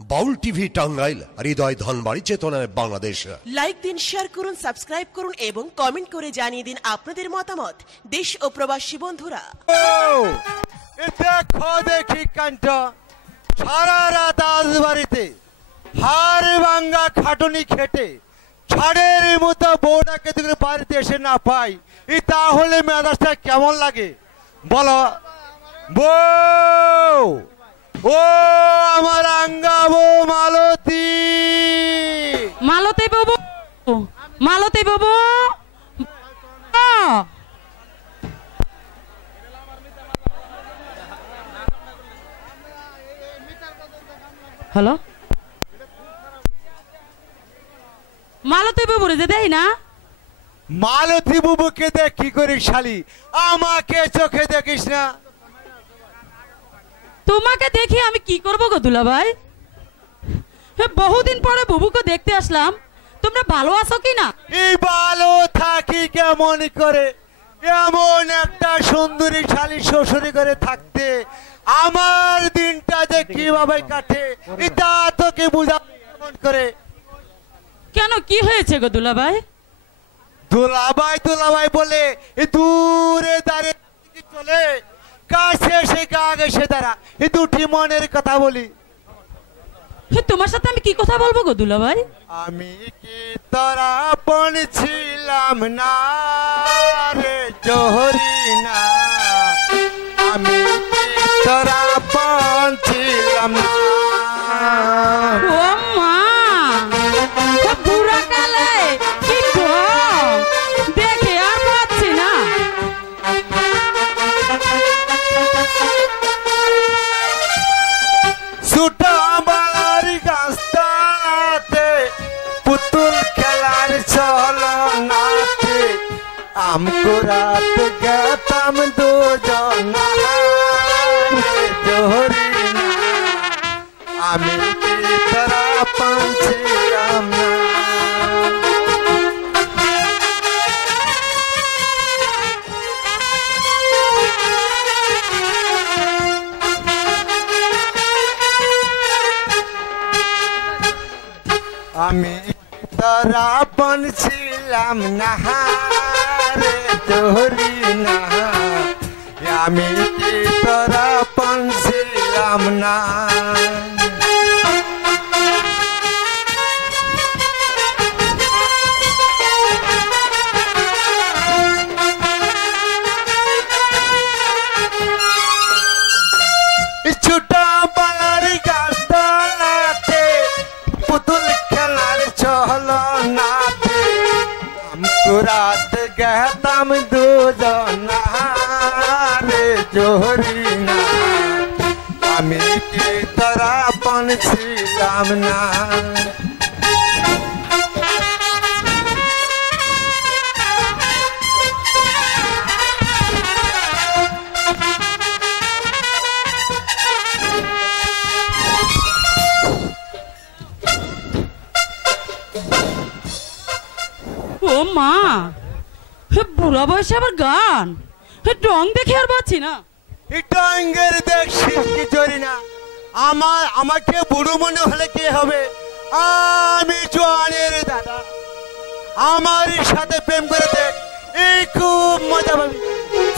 বাউল TV Tangail, হৃদয় ধনবাড়ি, চেতনায় Bangladesh. Like দিন, share করুন, সাবস্ক্রাইব করুন এবং কমেন্ট করে জানিয়ে দিন আপনাদের মতামত। দেশ ও প্রবাসী বন্ধুরা, দেখো দেখি কান্টা সারা রাত আজ বাড়িতে হাড় ভাঙ্গা খাটুনি খেটে ছাড়ের মতো বউটাকে যদি বাড়িতে এসে না পাই, তাহলে মেজাজটা কেমন লাগে বলো? বউ, ও আমার আঙ্গা বউ মালতী, মালতী বাবু, মালতী বাবু, হ্যালো, মালতী বাবু রে দেই না। মালতী বাবুকে দেখ কি করিস শালি, আমাকে চোখে দেখিস না। তোমাকে দেখি আমি কি করবো গো দুলা ভাই? বহুদিন পরে বুবুকে দেখতে আসলাম, তোমরা ভালো আছো কি না? এই ভালো থাকি কেমন করে, এমন একটা সুন্দরী শালী শ্বশুরি করে থাকতে আমার দিনটা যে কিভাবে কাটে এটা তোকে বুঝা কেমন করে। কেন, কি হয়েছে গো দুলা ভাই? দুলাভাই দুলাভাই বলে দূরে দাঁড়িয়ে চলে, কাছে এসে আগে সে দাঁড়া, এই দুটি মনের কথা বলি। তোমার সাথে আমি কি কথা বলবো গো দুলা ভাই? আমি কি তোরা আপন ছিলাম না রে জহরি না, আমি কি তোরা আপন ছিলাম না। ও মা, বুড়া কালে কি ঢং, দেখে আর পাচ্ছি না। ছোটা বালার গাছতলাতে পুতুল খেলার চলনাতে আমকো রাত গেতাম দুজনা রে জহরি না, আমি কি তোরা আপন ছিলাম না। আমি তোরা আপন ছিলাম না রে জহরি না, আমি কি তোরা আপন ছিলাম না। ছোটা বালার গাছতলাতে পুতুল খেলার চলনাতে আমকো রাত গেতাম দুজনা রে জহরি না, আমি কি তোরা আপন ছিলাম না। ও মা, বুড়া বয়সে আবার গান, রং দেখে আর পাচ্ছি না। ইটাঙ্গের দেখছিস কি জরি না, আমাকে বুড়ো মনে হলে কি হবে? আমি জোয়ানের দাদা, আমার সাথে প্রেম করে দেখ, এই খুব মজা পাবি।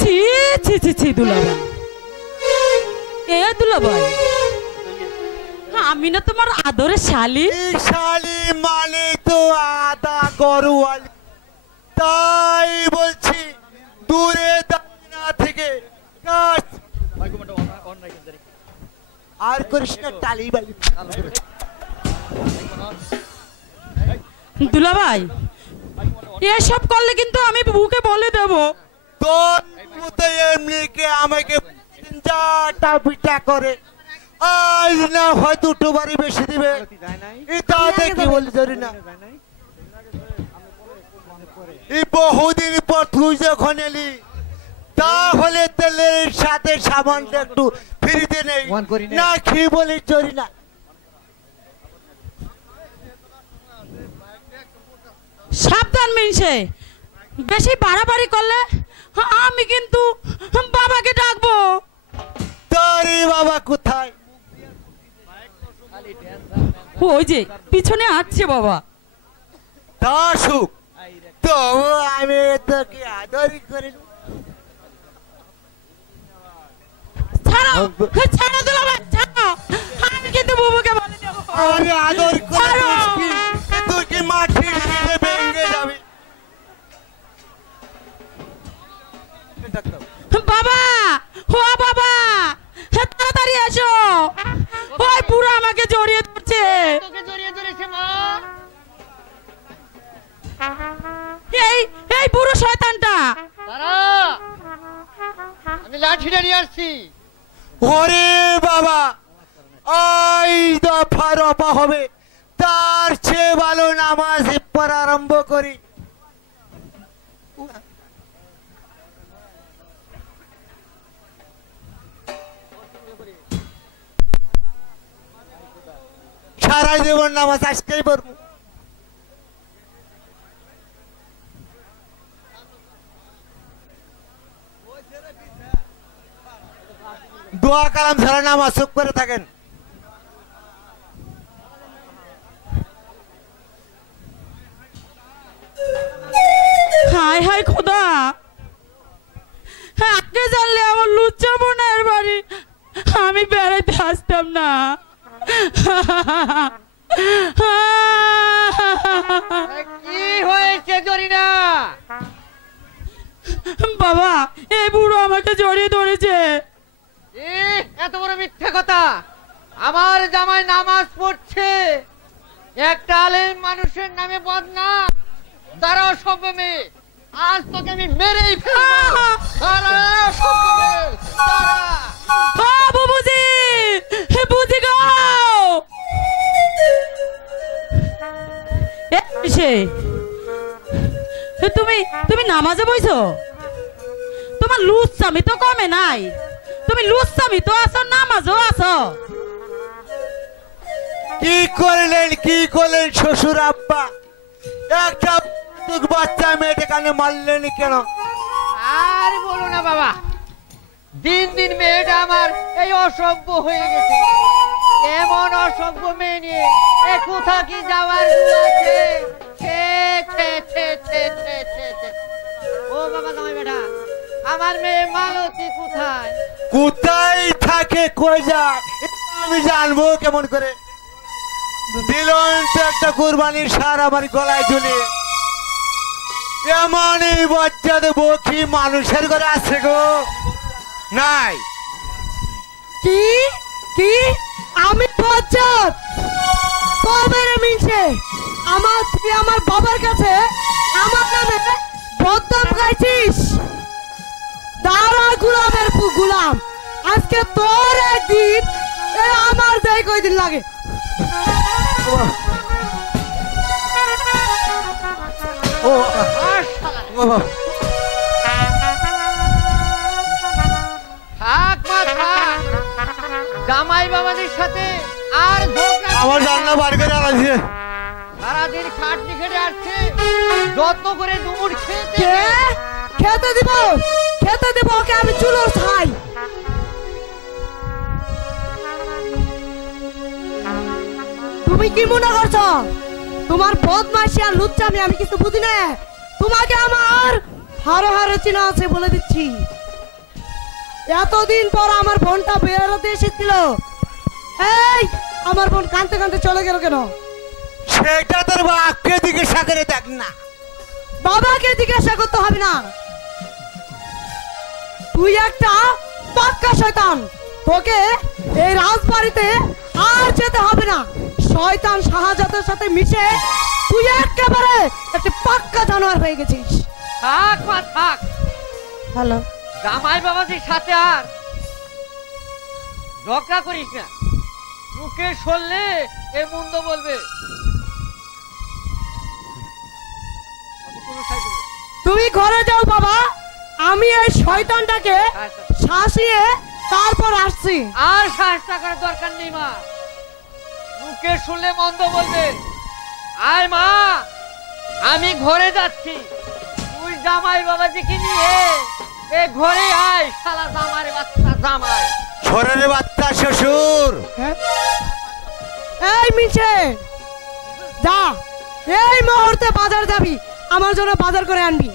ছি ছি ছি ছি দুলা ভাই, এ দুলা ভাই, আমি না তোমার আদরের শালি? এই শালি মানে তো আদা গরুয়ালি, তাই বলছি দূরে দাঁড়িয়ে না থেকে কাজ আর করিস না টালি বালি। দুলা ভাই, এসব করলে কিন্তু আমি বুকে বলে দেব। তোর মতো এমনি কে আমাকে যাটা পিটা করে, আজ না হয় দুটো বাড়ি বেশি দিবে, এটা দেখি বলি ধরি না। এই বহুদিন পর তুই যখন এলি, তাহলে তেলের সাথে সাবানটা একটু ফ্রিতে নেই না, কি বলি চরি না। সাবধান মিনসে, বেশি বাড়াবাড়ি করলে আমি কিন্তু বাবাকে ডাকবো। তোর বাবা কোথায়? ওই যে পিছনে আসছে বাবা। তা সুখ তবু আমি তোকে আদরই করে ছাড়ো ছাড়ো দুলাভাই ছাড়ো, আমি কিন্তু বুবুকে বলে দেবো। আরে আদর করে ছাড়ো। তুই কি মাটির নিচে ভেঙে যাবি? বাবা ও বাবা তাড়াতাড়ি এসো, ওই বুড়ো আমাকে জড়িয়ে ধরছে। তোকে জড়িয়ে ধরেছে মা। এই এই বুড়ো শয়তানটা। তারা আমি লাঠিটা নিয়ে আসছি। ওরে বাবা, ওই দফা রফা হবে, তার চেয়ে ভালো নামাজ পড়া আরম্ভ করি। সারা জীবন নামাজ আজকেই পড়বো। দোয়া কালাম ছাড়া নামাজ চুপ করে থাকেন। হায় হায় খোদা, আগে জানলে আমার লুচ্চা বোনের বাড়ি আমি বেড়াইতে আসতাম না। কি হয়েছে জরিনা? বাবা এই বুড়ো আমাকে জড়িয়ে ধরেছে। এত বড় মিথ্যে কথা! আমার জামাই নামাজ পড়ছে, একটা আলেম মানুষের নামে বদনাম, তারা অসভ্য মেয়ে। আজ তোকে আমি মেরেই ফেলবো। তারা অসভ্য মেয়ে, তারা। ও বুবুজি, হে বুঝি গো, এসে তুমি তুমি নামাজে বইছো? তোমার লুচ্চামি তো কমে নাই, তুমি লুচ্চামি তো আছো, নামাজও আছো। কি করলেন শ্বশুর আব্বা? একটা বাচ্চা মেয়েটা কানে মারলেন কেন? আর বলো না বাবা, দিন দিন মেয়েটা আমার এই অসভ্য হয়ে গেছে। এমন অসভ্য মেয়ে নিয়ে এ কোথা কি যাওয়ার আছে? ও বাবা জামাই বেটা, আমার মেয়ে মালতী কোথায়? কোথায় থাকে, কই যায় আমি জানবো কেমন করে? দিলেন তো একটা কুরবানির সার আমার গলায় ঝুলিয়ে। এমন এই বাচ্চা দেবো কি মানুষের ঘরে আছে গো? নাই। কি কি আমি বজ্জাত? কবে রে মিনছে আমার, তুই আমার বাবার কাছে আমার নামে বদনাম গাইছিস? দাঁড়া গুলামের গুলাম, আজকে তোর একদিন, আমার দেয় কয়দিন লাগে। ও থাক মা থাক, জামাই বাবাদের সাথে আর ঝগড়া। আমার জানলা বার করে আনছে। সারাদিন খাটনি খেটে আসছে, যত্ন করে দুমুর কে খেতে দিব? খেতে দিব ওকে আমি চুলো খাই। তুমি কি মনে করছো তোমার বদমাশি আর লুচ্চামি আমি কিছু বুঝি না? তোমাকে আমার হারে হারে চিনা আছে বলে দিচ্ছি। এতদিন পর আমার বোনটা বেরোতে এসেছিল, এই আমার বোন কাঁদতে কাঁদতে চলে গেল কেন? সেটা তোর বাপকে জিজ্ঞাসা করে দেখ না। বাবাকে জিজ্ঞাসা করতে হবে না, তুই একটা পাক্কা শয়তান। তোকে এই রাজবাড়িতে আর যেতে হবে না। শয়তান শাহজাদের সাথে মিশে তুই একেবারে একটা পাক্কা জানোয়ার হয়ে গেছিস। থাক মা থাক, হ্যালো, জামাই বাবাদের সাথে আর ঝগড়া করিস না। মুখে সরলে এ মন্দ বলবে। তুমি ঘরে যাও বাবা, আমি এই শয়তানটাকে শাসিয়ে তারপর আসছি। আর সাহস টাকার দরকার নেই মা, মুখে শুনলে মন্দ বলবে। আয় মা, আমি ঘরে যাচ্ছি, তুই জামাই বাবাজিকে নিয়ে এ ঘরে আয়। শালা জামার বাচ্চা জামাই, ছোড়ের বাচ্চা শ্বশুর। হ্যাঁ? এই মিছে যা, এই মুহূর্তে বাজার যাবি, আমার জন্য বাজার করে আনবি।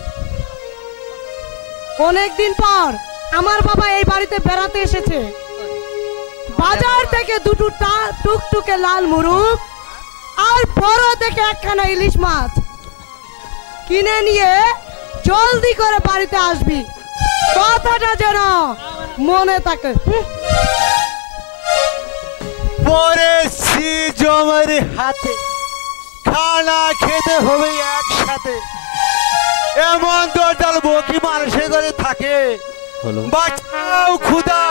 অনেকদিন পর আমার বাবা এই বাড়িতে বেড়াতে এসেছে। বাজার থেকে দুটো টুকটুকে লাল মুরগ আর বড় থেকে একখানা ইলিশ মাছ কিনে নিয়ে জলদি করে বাড়িতে আসবি, কথাটা যেন মনে থাকে। পড়েছি জমের হাতে, খানা খেতে হবে একসাথে। এমন দরজাল বকি মানুষের ঘরে থাকে। বাঁচাও খুদা,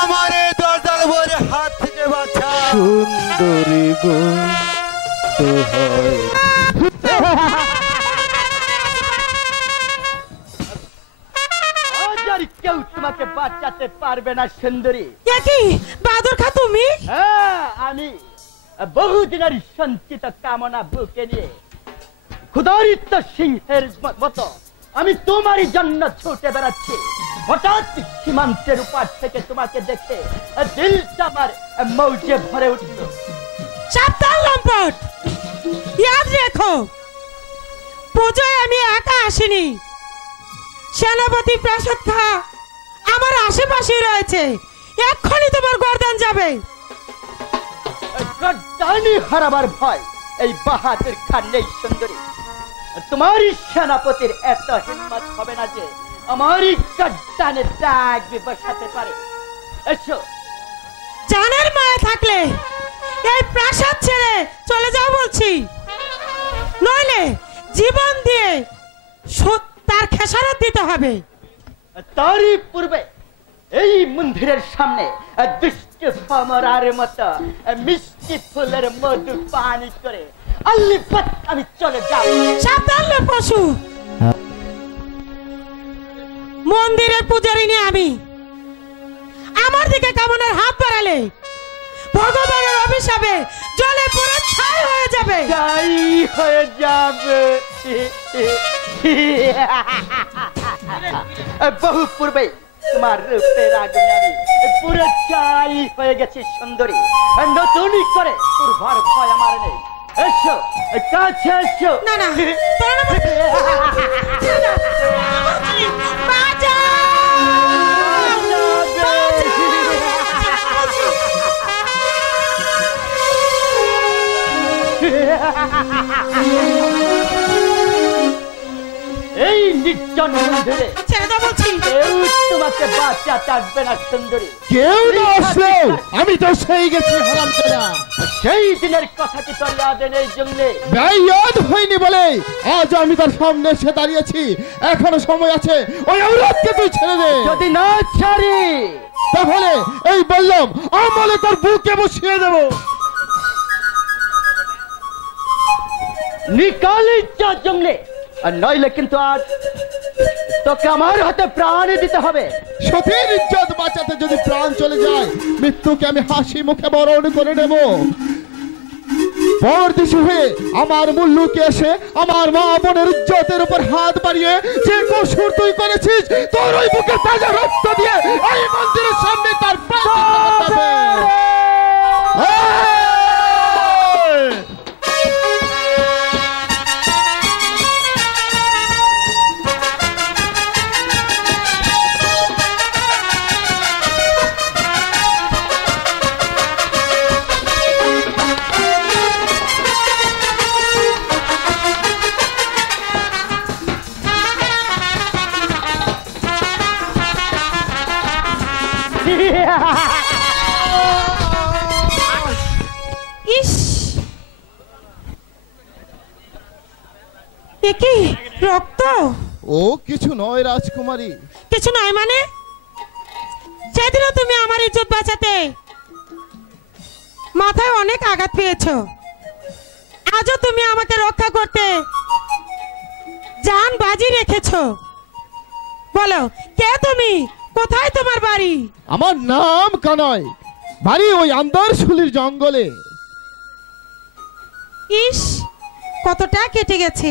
আমার এই দরজাল বরে হাত থেকে বাঁচাও। সুন্দরী গো দোহাই। আর কেউ তোমাকে বাঁচাতে পারবে না সুন্দরী। কি বাদর খা তুমি? হ্যাঁ, আমি বহুদিনের সঞ্চিত কামনা বুকে নিয়ে ক্ষুধারিত সিংহের মতো আমি তোমারই জন্য ছুটে বেড়াচ্ছি। হঠাৎ সীমান্তের উপার থেকে তোমাকে দেখে দিলটা আমার মৌজে ভরে উঠল। সাবধান লম্পট, ইয়াদ রেখো পুজোয় আমি একা আসিনি। সেনাপতি প্রাসাদ খা আমার আশেপাশে রয়েছে, এক্ষুনি তোমার গর্দান যাবে। গর্দানি হারাবার ভয় এই বাহাদুর খান নেই সুন্দরী। তোমারই সেনাপতির এত হিম্মত হবে না যে আমারই গর্দানে দাগ বসাতে পারে। এসো, জানের মায়া থাকলে এই প্রাসাদ ছেড়ে চলে যাও বলছি, নইলে জীবন দিয়ে তার খেসারত দিতে হবে। তারই পূর্বে এই মন্দিরের সামনে দুষ্ট ভমরার মতো মিষ্টি ফুলের মধু পানি করে আল্লিপত আমি চলে যাব। সাবধান পশু, মন্দিরের পূজারিনী আমি। আমার দিকে কামনার হাত বাড়ালে ভগবানের অভিশাপে জলে পুরো ছাই হয়ে যাবে। ছাই হয়ে যাবে। বহু পূর্বে তোমার রূপের আগুনে আমি পুরো ছাই হয়ে গেছি সুন্দরী। নতুন করে পূর্বার ভয় আমার নেই। এসো, কাছে এসো। না না, এই নির্জন মন্দিরে ছেড়ে দাও বলছি। কেউ তোমাকে বাঁচাতে আসবে না সুন্দরী। কেউ না আসলেও আমি তো সেই গেছি হারামজাদা। সেই দিনের কথা কি তোর ইয়াদে নেই জঙ্গলে? ইয়াদ হয়নি বলে আজ আমি তার সামনে এসে দাঁড়িয়েছি। এখনো সময় আছে, ওই ঔরতকে তুই ছেড়ে দে। যদি না ছাড়ি তাহলে এই বললাম আমলে তোর বুকে বসিয়ে দেব। নিকালি যা জঙ্গলে, আর নইলে কিন্তু আজ তোকে আমার হাতে প্রাণ দিতে হবে। সতীর ইজ্জত বাঁচাতে যদি প্রাণ চলে যায়, মৃত্যুকে আমি হাসি মুখে বরণ করে নেব। পরদেশি হয়ে আমার মুল্লুকে এসে আমার মা বোনের ইজ্জতের উপর হাত বাড়িয়ে যে কসুর তুই করেছিস, তোর ওই বুকে তাজা রক্ত দিয়ে এই মন্দিরের সামনে তার প্রাণ দিতে হবে। ইস, এ কি রক্ত? ও কিছু নয় রাজকুমারী। কিছু নয় মানে? সেদিনও তুমি আমার ইজ্জত বাঁচাতে মাথায় অনেক আঘাত পেয়েছো, আজও তুমি আমাকে রক্ষা করতে জান বাজি রেখেছো। বলো, কে তুমি? কোথায় তোমার বাড়ি? আমার নাম কানয়, বাড়ি ওই আন্দারশুলির জঙ্গলে। ইস, কতটা কেটে গেছে।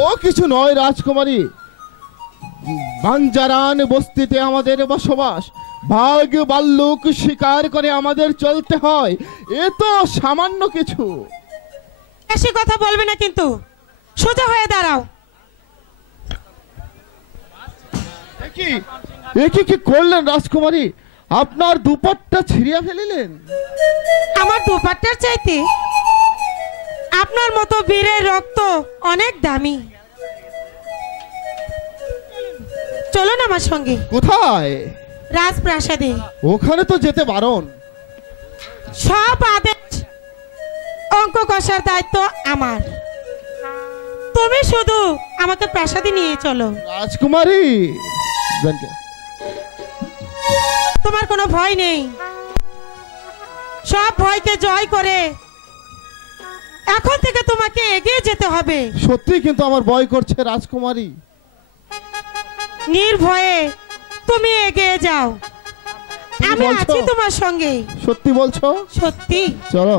ও কিছু নয় রাজকুমারী, বাঞ্জারান বস্তিতে আমাদের বসবাস। বাঘ ভাল্লুক শিকার করে আমাদের চলতে হয়, এ তো সামান্য কিছু। বেশি কথা বলবে না কিন্তু, সোজা হয়ে দাঁড়াও। একই কি করলেন রাজকুমারী? আপনার দুপাট্টা ছিঁড়িয়া ফেলিলেন। আমার দুপাট্টার চাইতে আপনার মতো বীরের রক্ত অনেক দামি। চলুন আমার সঙ্গে। কোথায়? রাজপ্রাসাদে। ওখানে তো যেতে বারণ। সব আদেশ অঙ্ক কষার দায়িত্ব আমার, তুমি শুধু আমাকে প্রাসাদে নিয়ে চলো। রাজকুমারী, তোমার কোনো ভয় নেই, সব ভয়কে জয় করে এখন থেকে তোমাকে এগিয়ে যেতে হবে। সত্যি কিন্তু আমার ভয় করছে রাজকুমারী। নির্ভয়ে তুমি এগিয়ে যাও, আমি আছি তোমার সঙ্গে। সত্যি বলছো? সত্যি। চলো।